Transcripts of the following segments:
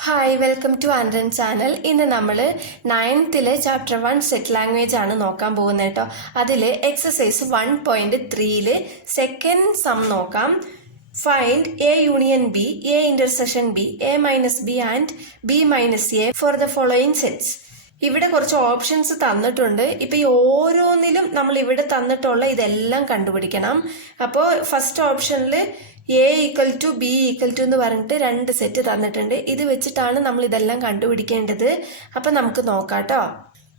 Hi welcome to ആൻഡ്രൻ channel. ഇന്ന് നമ്മൾ 9th ചാപ്റ്റർ 1 സെറ്റ് ലാംഗ്വേജ് ആണ് നോക്കാൻ പോകുന്നത് കേട്ടോ. അതിൽ എക്സസൈസ് 1.3 സെക്കൻഡ് സം നോക്കാം. Find A union B, A intersection B, A minus B and B minus A for the following sets. ഇവിടെ കുറച്ച് ഓപ്ഷൻസ് തന്നിട്ടുണ്ട്. ഇപ്പൊ ഈ ഓരോന്നിലും നമ്മൾ ഇവിടെ തന്നിട്ടുള്ള ഇതെല്ലാം കണ്ടുപിടിക്കണം. അപ്പോൾ ഫസ്റ്റ് ഓപ്ഷനിൽ A equal to B equal to എന്ന് പറഞ്ഞിട്ട് 2 സെറ്റ് തന്നിട്ടുണ്ട്. ഇത് വെച്ചിട്ടാണ് നമ്മൾ ഇതെല്ലാം കണ്ടുപിടിക്കേണ്ടത്. അപ്പൊ നമുക്ക് നോക്കാം കേട്ടോ.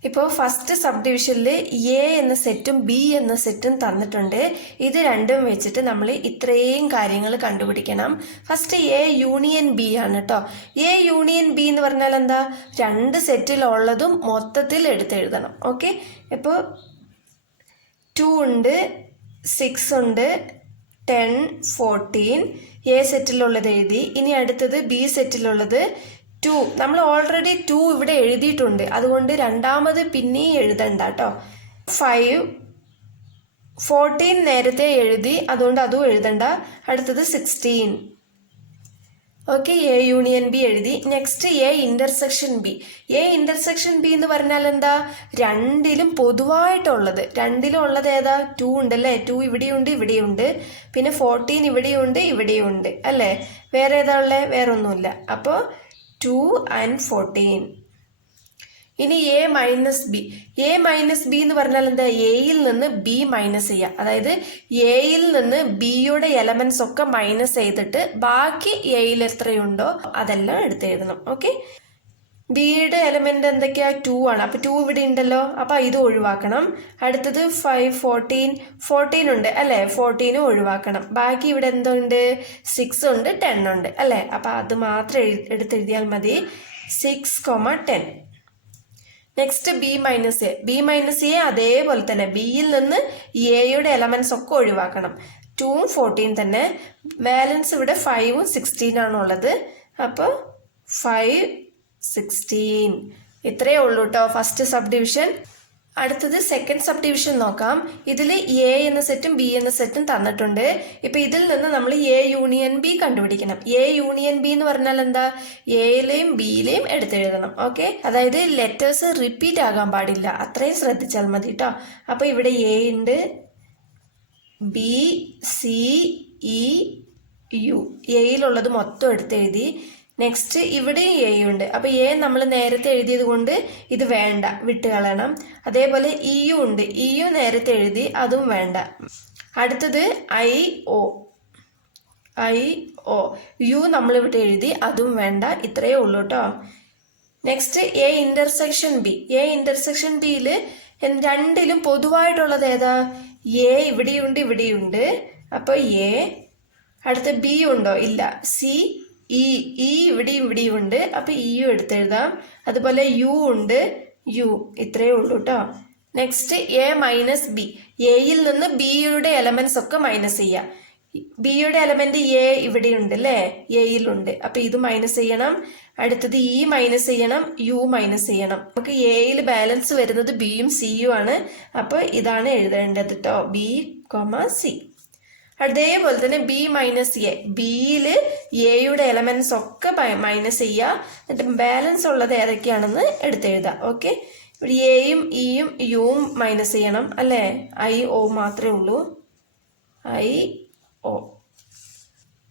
ഇപ്പോൾ ഫസ്റ്റ് സബ് ഡിവിഷനിൽ എ എന്ന സെറ്റും ബി എന്ന സെറ്റും തന്നിട്ടുണ്ട്. ഇത് രണ്ടും വെച്ചിട്ട് നമ്മൾ ഇത്രയും കാര്യങ്ങൾ കണ്ടുപിടിക്കണം. ഫസ്റ്റ് എ യൂണിയൻ ബി ആണ് കേട്ടോ. എ യൂണിയൻ ബി എന്ന് പറഞ്ഞാൽ എന്താ? 2 സെറ്റിലുള്ളതും മൊത്തത്തിൽ എടുത്തെഴുതണം. ഓക്കെ, ഇപ്പോൾ 2 ഉണ്ട്, 6 ഉണ്ട്, 10, 14 എ സെറ്റിലുള്ളത് എഴുതി. ഇനി അടുത്തത് ബി സെറ്റിലുള്ളത് 2. നമ്മൾ ഓൾറെഡി 2 ഇവിടെ എഴുതിയിട്ടുണ്ട്, അതുകൊണ്ട് രണ്ടാമത് പിന്നെയും എഴുതണ്ട കേട്ടോ. 5, 14 നേരത്തെ എഴുതി, അതുകൊണ്ട് അതും എഴുതണ്ട. അടുത്തത് 16. ഓക്കെ, എ യൂണിയൻ ബി എഴുതി. Next A intersection B. A intersection B എന്ന് പറഞ്ഞാൽ എന്താ? രണ്ടിലും പൊതുവായിട്ടുള്ളത്. രണ്ടിലും ഉള്ളത് ഏതാ? 2 ഉണ്ടല്ലേ. 2 ഇവിടെയുണ്ട്, ഇവിടെയുണ്ട്. പിന്നെ 14 ഇവിടെയുണ്ട്, ഇവിടെയുണ്ട് അല്ലേ. വേറെ ഏതാ ഉള്ളത്? വേറെ ഒന്നുമില്ല. അപ്പോൾ 2 and 14. ഇനി A minus B. A minus B എന്ന് പറഞ്ഞാൽ എന്താ? എയിൽ നിന്ന് ബി മൈനസ് ചെയ്യുക. അതായത് എയിൽ നിന്ന് ബിയുടെ എലമെന്റ്സ് ഒക്കെ മൈനസ് ചെയ്തിട്ട് ബാക്കി എയിൽ എത്രയുണ്ടോ അതെല്ലാം എടുത്തെഴുതണം. ഓക്കെ, ബിയുടെ എലമെന്റ് എന്തൊക്കെയാ? 2 ആണ്. അപ്പൊ 2 ഇവിടെ ഉണ്ടല്ലോ, അപ്പൊ ഇത് ഒഴിവാക്കണം. അടുത്തത് 5, 14 ഉണ്ട് അല്ലെ. 14 ഒഴിവാക്കണം. ബാക്കി ഇവിടെ എന്തുണ്ട്? 6 ഉണ്ട്, 10 ഉണ്ട് അല്ലെ. അപ്പൊ അത് മാത്രം എടുത്തെഴുതിയാൽ മതി. 6, 10. Next B minus A. B minus A അതേപോലെ തന്നെ ബിയിൽ നിന്ന് എയുടെ എലമെന്റ്സ് ഒക്കെ ഒഴിവാക്കണം. 2ഉം 14 തന്നെ. ബാലൻസ് ഇവിടെ 5ഉം 16 ആണുള്ളത്. അപ്പോൾ 5, 16 ഇത്രയേ ഉള്ളൂ കേട്ടോ ഫസ്റ്റ് സബ് ഡിവിഷൻ. അടുത്തത് സെക്കൻഡ് സബ് ഡിവിഷൻ നോക്കാം. ഇതിൽ എ എന്ന സെറ്റും ബി എന്ന സെറ്റും തന്നിട്ടുണ്ട്. ഇപ്പൊ ഇതിൽ നിന്ന് നമ്മൾ എ യൂണിയൻ ബി കണ്ടുപിടിക്കണം. എ യൂണിയൻ ബി എന്ന് പറഞ്ഞാൽ എന്താ? എയിലെയും ബിയിലെയും എടുത്തെഴുതണം. ഓക്കെ, അതായത് ലെറ്റേഴ്സ് റിപ്പീറ്റ് ആകാൻ പാടില്ല, അത്രയും ശ്രദ്ധിച്ചാൽ മതി കേട്ടോ. അപ്പൊ ഇവിടെ എ ഉണ്ട്, ബി, സി, ഇ, യു. എയിലുള്ളത് മൊത്തം എടുത്തെഴുതി. നെക്സ്റ്റ് ഇവിടെ എ ഉണ്ട്. അപ്പൊ എ നമ്മൾ നേരത്തെ എഴുതിയത് കൊണ്ട് ഇത് വേണ്ട, വിട്ടുകളയണം. അതേപോലെ ഇയു ഉണ്ട്. ഇയു നേരത്തെ എഴുതി, അതും വേണ്ട. അടുത്തത് ഐ ഒ. യു നമ്മൾ ഇവിടെ എഴുതി, അതും വേണ്ട. ഇത്രയേ ഉള്ളൂ കേട്ടോ. Next A intersection B. A intersection ബിയിൽ രണ്ടിലും പൊതുവായിട്ടുള്ളത് ഏതാ? എ ഇവിടെയുണ്ട്, ഇവിടെയുണ്ട്. അപ്പൊ എ. അടുത്ത ബി ഉണ്ടോ? ഇല്ല. സി, ഇ ഇവിടെയും ഇവിടെയും ഉണ്ട്. അപ്പൊ ഇയു എടുത്തെഴുതാം. അതുപോലെ യു ഉണ്ട്, യു. ഇത്രയേ ഉള്ളൂ കേട്ടോ. Next A minus B. എയിൽ നിന്ന് ബിയുടെ എലമെന്റ്സ് ഒക്കെ മൈനസ് ചെയ്യാം. ബിയുടെ എലമെന്റ് എ ഇവിടെയുണ്ട് അല്ലേ, എയിലുണ്ട്. അപ്പൊ ഇത് മൈനസ് ചെയ്യണം. അടുത്തത് ഇ മൈനസ് ചെയ്യണം, യു മൈനസ് ചെയ്യണം. നമുക്ക് എയിൽ ബാലൻസ് വരുന്നത് ബിയും സിയും ആണ്. അപ്പൊ ഇതാണ് എഴുതേണ്ടത് കേട്ടോ, ബി, സി. അതേപോലെ തന്നെ ബി മൈനസ് എ. ബിയിൽ എയുടെ എലമെന്റ്സ് ഒക്കെ മൈനസ് ചെയ്യുക. എന്നിട്ട് ബാലൻസ് ഉള്ളത് ഏതൊക്കെയാണെന്ന് എടുത്തെഴുതാം. ഓക്കെ, ഇവിടെ എയും ഇയും യുവും മൈനസ് ചെയ്യണം അല്ലേ. ഐ ഒ മാത്രമേ ഉള്ളൂ, I O.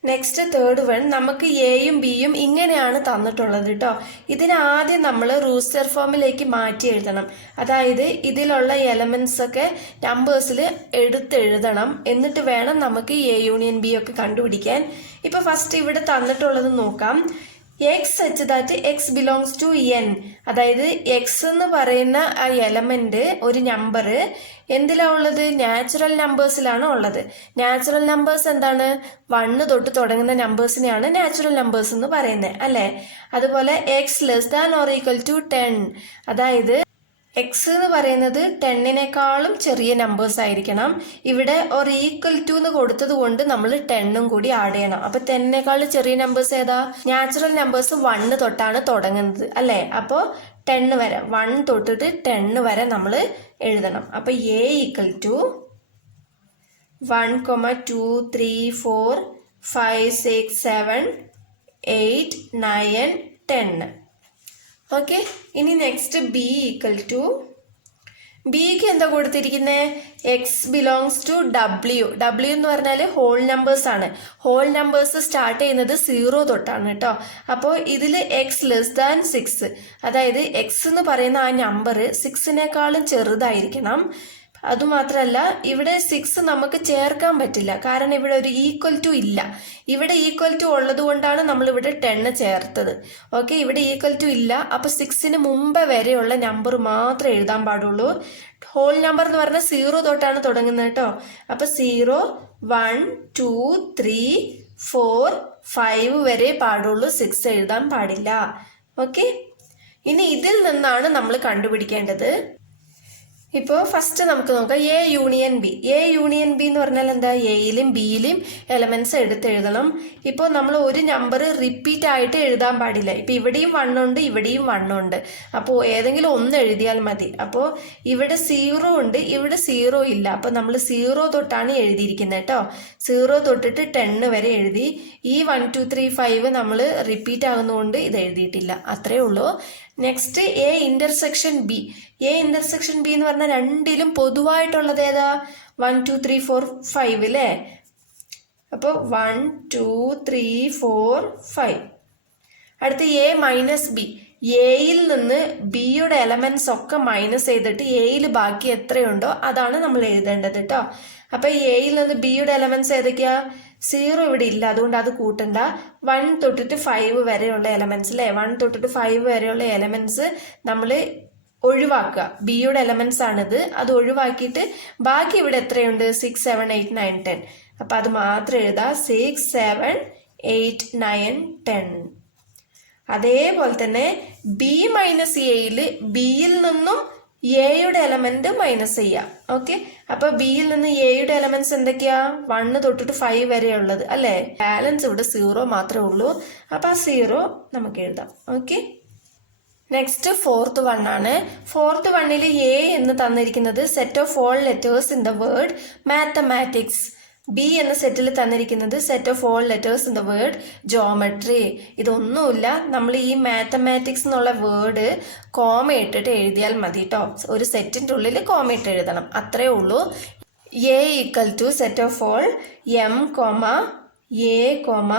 Next third one. നമുക്ക് എയും ബിയും ഇങ്ങനെയാണ് തന്നിട്ടുള്ളത് കേട്ടോ. ഇതിന് ആദ്യം നമ്മൾ റൂസ്റ്റർ ഫോമിലേക്ക് മാറ്റി എഴുതണം. അതായത് ഇതിലുള്ള എലമെന്റ്സ് ഒക്കെ നമ്പേഴ്സിൽ എടുത്തെഴുതണം. എന്നിട്ട് വേണം നമുക്ക് എ യൂണിയൻ ബി ഒക്കെ കണ്ടുപിടിക്കാൻ. ഇപ്പൊ ഫസ്റ്റ് ഇവിടെ തന്നിട്ടുള്ളത് നോക്കാം. X such that X belongs to N. അതായത് എക്സ് എന്ന് പറയുന്ന ആ എലമെന്റ്, ഒരു നമ്പർ എന്തിലാ ഉള്ളത്? നാച്ചുറൽ നമ്പേഴ്സിലാണ് ഉള്ളത്. നാച്ചുറൽ നമ്പേഴ്സ് എന്താണ്? 1 തൊട്ട് തുടങ്ങുന്ന നമ്പേഴ്സിനെയാണ് നാച്ചുറൽ നമ്പേഴ്സ് എന്ന് പറയുന്നത് അല്ലെ. അതുപോലെ X less than or equal to 10. അതായത് എക്സ് എന്ന് പറയുന്നത് 10നേക്കാളും ചെറിയ നമ്പേഴ്സ് ആയിരിക്കണം. ഇവിടെ ഒരു ഈക്വൽ ടു എന്ന് കൊടുത്തത് കൊണ്ട് നമ്മൾ 10ഉം കൂടി ആഡ് ചെയ്യണം. അപ്പൊ 10നേക്കാൾ ചെറിയ നമ്പേഴ്സ് ഏതാ? നാച്ചുറൽ നമ്പേഴ്സ് 1 തൊട്ടാണ് തുടങ്ങുന്നത് അല്ലെ. അപ്പോ 10 വരെ, 1 തൊട്ടിട്ട് 10 വരെ നമ്മൾ എഴുതണം. അപ്പൊ എ ഈക്വൽ ടു 1, 2, 3, 4, 5, 6, 7, 8, 9, 10. ഓക്കെ, ഇനി നെക്സ്റ്റ് ബി ഈക്വൽ ടു, ബിക്ക് എന്താ കൊടുത്തിരിക്കുന്നത്? X belongs to W. W എന്ന് പറഞ്ഞാൽ ഹോൾ നമ്പേഴ്സ് ആണ്. ഹോൾ നമ്പേഴ്സ് സ്റ്റാർട്ട് ചെയ്യുന്നത് 0 തൊട്ടാണ് കേട്ടോ. അപ്പോൾ ഇതിൽ എക്സ് ലെസ് ദാൻ 6, അതായത് എക്സ് എന്ന് പറയുന്ന ആ നമ്പർ 6-നേക്കാളും ചെറുതായിരിക്കണം. അതുമാത്രമല്ല ഇവിടെ 6 നമുക്ക് ചേർക്കാൻ പറ്റില്ല, കാരണം ഇവിടെ ഒരു ഈക്വൽ ടു ഇല്ല. ഇവിടെ ഈക്വൽ ടു ഉള്ളത് കൊണ്ടാണ് നമ്മളിവിടെ 10 ചേർത്തത്. ഓക്കെ, ഇവിടെ ഈക്വൽ ടു ഇല്ല. അപ്പോൾ 6-ന് മുമ്പ് വരെയുള്ള നമ്പർ മാത്രമേ എഴുതാൻ പാടുള്ളൂ. ഹോൾ നമ്പർ എന്ന് പറഞ്ഞാൽ 0 തൊട്ടാണ് തുടങ്ങുന്നത് കേട്ടോ. അപ്പോൾ 0, 1, 2, 3, 4, 5 വരെ പാടുള്ളൂ, 6 എഴുതാൻ പാടില്ല. ഓക്കെ, ഇനി ഇതിൽ നിന്നാണ് നമ്മൾ കണ്ടുപിടിക്കേണ്ടത്. ഇപ്പോൾ ഫസ്റ്റ് നമുക്ക് നോക്കാം A union B. A union B എന്ന് പറഞ്ഞാൽ എന്താ? എയിലും ബിയിലും എലമെന്റ്സ് എടുത്ത് എഴുതണം. ഇപ്പോൾ നമ്മൾ ഒരു നമ്പർ റിപ്പീറ്റ് ആയിട്ട് എഴുതാൻ പാടില്ല. ഇപ്പം ഇവിടെയും 1 ഉണ്ട്, ഇവിടെയും 1 ഉണ്ട്. അപ്പോൾ ഏതെങ്കിലും ഒന്ന് എഴുതിയാൽ മതി. അപ്പോൾ ഇവിടെ 0 ഉണ്ട്, ഇവിടെ 0 ഇല്ല. അപ്പോൾ നമ്മൾ 0 തൊട്ടാണ് എഴുതിയിരിക്കുന്നത് കേട്ടോ. 0 തൊട്ടിട്ട് 10 വരെ എഴുതി. ഈ 1, 2, 3, 5 നമ്മൾ റിപ്പീറ്റ് ആകുന്നതുകൊണ്ട് ഇത് എഴുതിയിട്ടില്ല. അത്രേ ഉള്ളൂ. Next A intersection B. A intersection B എന്ന് പറഞ്ഞാൽ രണ്ടിലും പൊതുവായിട്ടുള്ളത് ഏതാ? 1, 2, 3, 4, 5 അല്ലേ? അപ്പോൾ 1, 2, 3, 4, 5. അടുത്ത് എ മൈനസ് ബി. എയിൽ നിന്ന് ബിയുടെ എലമെന്റ്സ് ഒക്കെ മൈനസ് ചെയ്തിട്ട് എയിൽ ബാക്കി എത്രയുണ്ടോ അതാണ് നമ്മൾ എഴുതേണ്ടത് കേട്ടോ. അപ്പൊ എയിൽ നിന്ന് ബിയുടെ എലമെന്റ്സ് ഏതൊക്കെയാ? 0 ഇവിടെ ഇല്ല, അതുകൊണ്ട് അത് കൂട്ടണ്ട. 1 തൊട്ടിട്ട് 5 വരെയുള്ള എലമെന്റ്സ് അല്ലേ? 1 തൊട്ടിട്ട് 5 വരെയുള്ള എലമെന്റ്സ് നമ്മൾ ഒഴിവാക്കുക. ബിയുടെ എലമെന്റ്സ് ആണിത്. അത് ഒഴിവാക്കിയിട്ട് ബാക്കി ഇവിടെ എത്രയുണ്ട്? 6, 7, 8, 9, 10. അപ്പൊ അത് മാത്രം എഴുതാ. 6, 7, 8, 9, 10. അതേപോലെ തന്നെ ബി മൈനസ് എയില് ബിയിൽ നിന്നും എയുടെ എലമെന്റ് മൈനസ് ചെയ്യാം. ഓക്കെ, അപ്പൊ ബിയിൽ നിന്ന് എയുടെ എലമെന്റ്സ് എന്തൊക്കെയാ? 1 തൊട്ടിട്ട് 5 വരെ ഉള്ളത് അല്ലെ? ബാലൻസ് ഇവിടെ 0 മാത്രമേ ഉള്ളൂ. അപ്പൊ ആ 0 നമുക്ക് എഴുതാം. ഓക്കെ, നെക്സ്റ്റ് ഫോർത്ത് 1 ആണ്. ഫോർത്ത് 1-ൽ എ എന്ന് തന്നിരിക്കുന്നത് set of all letters in the word mathematics. B എന്ന സെറ്റിൽ തന്നിരിക്കുന്നത് set of all letters in the word geometry. ഇതൊന്നുമില്ല, നമ്മൾ ഈ മാത്തമാറ്റിക്സ് എന്നുള്ള വേർഡ് കോമ ഇട്ടിട്ട് എഴുതിയാൽ മതി കേട്ടോ. ഒരു സെറ്റിൻ്റെ ഉള്ളിൽ കോമ ഇട്ട് എഴുതണം, അത്രേ ഉള്ളൂ. A equal to set of all M comma A comma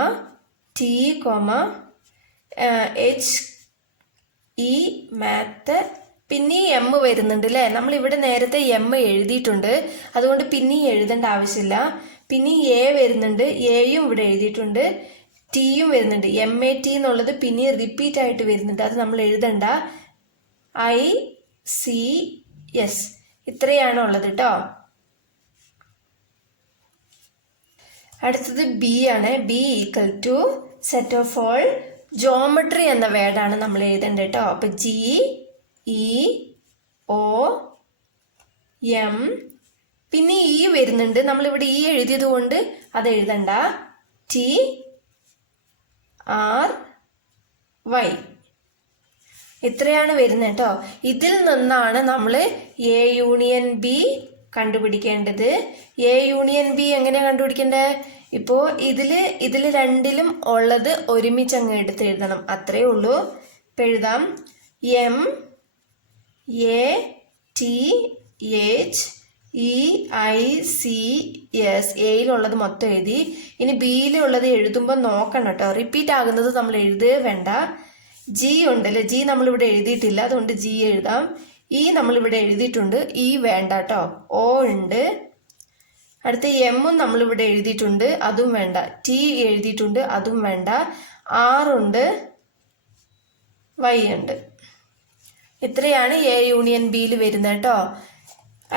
T comma H E math. പിന്നെ എം വരുന്നുണ്ട് അല്ലേ? നമ്മൾ ഇവിടെ നേരത്തെ എം എഴുതിയിട്ടുണ്ട്, അതുകൊണ്ട് പിന്നെ എഴുതേണ്ട ആവശ്യമില്ല. പിന്നെ എ വരുന്നുണ്ട്, എയും ഇവിടെ എഴുതിയിട്ടുണ്ട്. ടിയും വരുന്നുണ്ട്, MAT എന്നുള്ളത് പിന്നെ റിപ്പീറ്റ് ആയിട്ട് വരുന്നുണ്ട്, അത് നമ്മൾ എഴുതണ്ട. ICS ഇത്രയാണ് ഉള്ളത് കേട്ടോ. അടുത്തത് ബി ആണ്. B equal to set of all geometry എന്ന വേർഡാണ് നമ്മൾ എഴുതേണ്ടത് കേട്ടോ. അപ്പൊ GEOM പിന്നെ ഇ വരുന്നുണ്ട്, നമ്മളിവിടെ ഇ എഴുതിയത് കൊണ്ട് അത് എഴുതണ്ട. TRY ഇത്രയാണ് വരുന്നത് കേട്ടോ. ഇതിൽ നിന്നാണ് നമ്മൾ എ യൂണിയൻ ബി കണ്ടുപിടിക്കേണ്ടത്. എ യൂണിയൻ ബി എങ്ങനെയാണ് കണ്ടുപിടിക്കേണ്ടത്? ഇപ്പോൾ ഇതിൽ രണ്ടിലും ഉള്ളത് ഒരുമിച്ച് അങ്ങ് എടുത്ത് എഴുതണം, അത്രേ ഉള്ളൂ. ഇപ്പം എഴുതാം MATHEICS. എയിലുള്ളത് മൊത്തം എഴുതി. ഇനി ബിയിലുള്ളത് എഴുതുമ്പോൾ നോക്കണം കേട്ടോ, റിപ്പീറ്റ് ആകുന്നത് നമ്മൾ എഴുതുക വേണ്ട. ജി ഉണ്ടല്ലോ, ജി നമ്മളിവിടെ എഴുതിയിട്ടില്ല, അതുകൊണ്ട് ജി എഴുതാം. ഇ നമ്മളിവിടെ എഴുതിയിട്ടുണ്ട്, ഇ വേണ്ട കേട്ടോ. O ഉണ്ട്. അടുത്ത എമ്മും നമ്മളിവിടെ എഴുതിയിട്ടുണ്ട്, അതും വേണ്ട. ടി എഴുതിയിട്ടുണ്ട്, അതും വേണ്ട. R ഉണ്ട്, Y ഉണ്ട്. ഇത്രയാണ് എ യൂണിയൻ ബിയിൽ വരുന്നത് കേട്ടോ.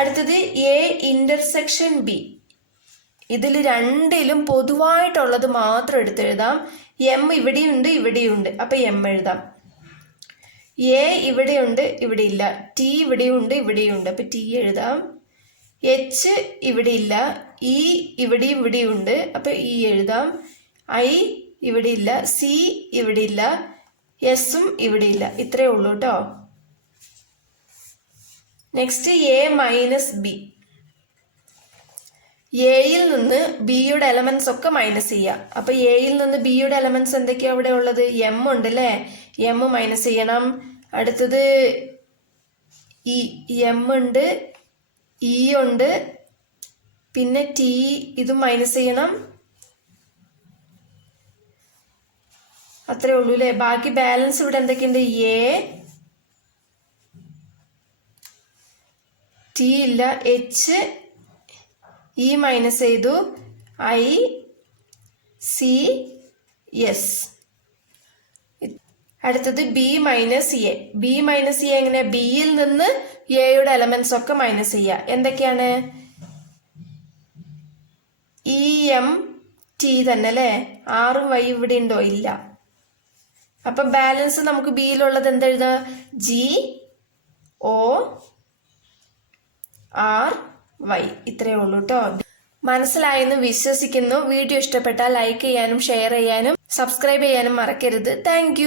അടുത്തത് എ ഇന്റർസെക്ഷൻ ബി. ഇതിൽ രണ്ടിലും പൊതുവായിട്ടുള്ളത് മാത്രം എടുത്തെഴുതാം. എം ഇവിടെയുണ്ട്, ഇവിടെയുണ്ട്, അപ്പൊ എം എഴുതാം. എ ഇവിടെയുണ്ട്, ഇവിടെ ഇല്ല. ടി ഇവിടെയുണ്ട്, ഇവിടെയുണ്ട്, അപ്പൊ ടി എഴുതാം. എച്ച് ഇവിടെ ഇല്ല. ഇ ഇവിടെയും ഇവിടെയുണ്ട്, അപ്പൊ ഇ എഴുതാം. ഐ ഇവിടെ ഇല്ല. സി ഇവിടെ ഇല്ല. എസും ഇവിടെ ഇല്ല. ഇത്രയേ ഉള്ളൂ കേട്ടോ. Next A minus B. എയിൽ നിന്ന് ബിയുടെ എലമെന്റ്സ് ഒക്കെ മൈനസ് ചെയ്യുക. അപ്പൊ എയിൽ നിന്ന് ബിയുടെ എലമെന്റ്സ് എന്തൊക്കെയാ അവിടെ ഉള്ളത്? എം ഉണ്ട് അല്ലേ, എം മൈനസ് ചെയ്യണം. അടുത്തത് എം ഉണ്ട്, ഇ ഉണ്ട്, പിന്നെ ടി ഇതും മൈനസ് ചെയ്യണം. അത്രേ ഉള്ളൂ അല്ലേ. ബാക്കി ബാലൻസ് ഇവിടെ എന്തൊക്കെയുണ്ട്? എ, ടി ഇല്ല, എച്ച്, ഇ മൈനസ് ചെയ്തു, ഐ, സി, എസ്. അടുത്തത് B minus A. B minus A എങ്ങനെ? ബിയിൽ നിന്ന് എയുടെ എലമെന്റ്സ് ഒക്കെ മൈനസ് ചെയ്യുക. എന്തൊക്കെയാണ്? ഇ, എം, ടി തന്നെ അല്ലേ. ആറും വൈ ഇവിടെ ഉണ്ടോ? ഇല്ല. അപ്പൊ ബാലൻസ് നമുക്ക് ബിയിലുള്ളത് എന്തെഴുതാ? G, O, R, Y. ഇത്രയേ ഉള്ളൂ കേട്ടോ. മനസ്സിലായെന്ന് വിശ്വസിക്കുന്നു. വീഡിയോ ഇഷ്ടപ്പെട്ടാൽ ലൈക്ക് ചെയ്യാനും ഷെയർ ചെയ്യാനും സബ്സ്ക്രൈബ് ചെയ്യാനും മറക്കരുത്. താങ്ക്